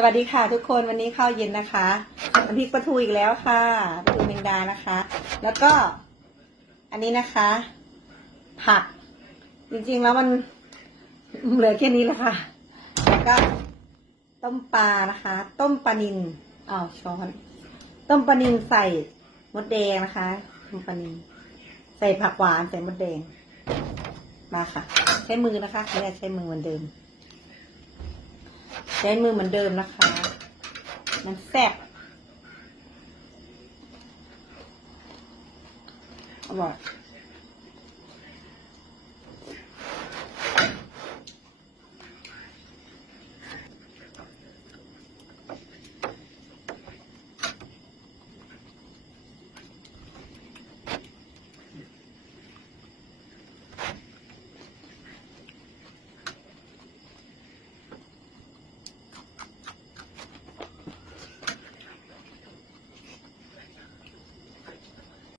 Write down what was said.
สวัสดีค่ะทุกคนวันนี้ข้าวเย็นนะคะน้ำพริกปลาทูอีกแล้วค่ะปลาทูเมงดานะคะ แล้วก็ อันนี้นะคะ ผัก จริงๆแล้วมันเหลือแค่นี้แหละค่ะ แล้วก็ ต้มปลานะคะ ต้มปลานิลอ้าวช้อน ต้มปลานิลใส่มดแดงนะคะต้มปลานิลใส่ผักหวานใส่มดแดงมาค่ะ ใช้มือนะคะไม่ได้ใช้มือเหมือนเดิม ใช้มือเหมือนเดิมนะคะ มันแซ่บอร่อย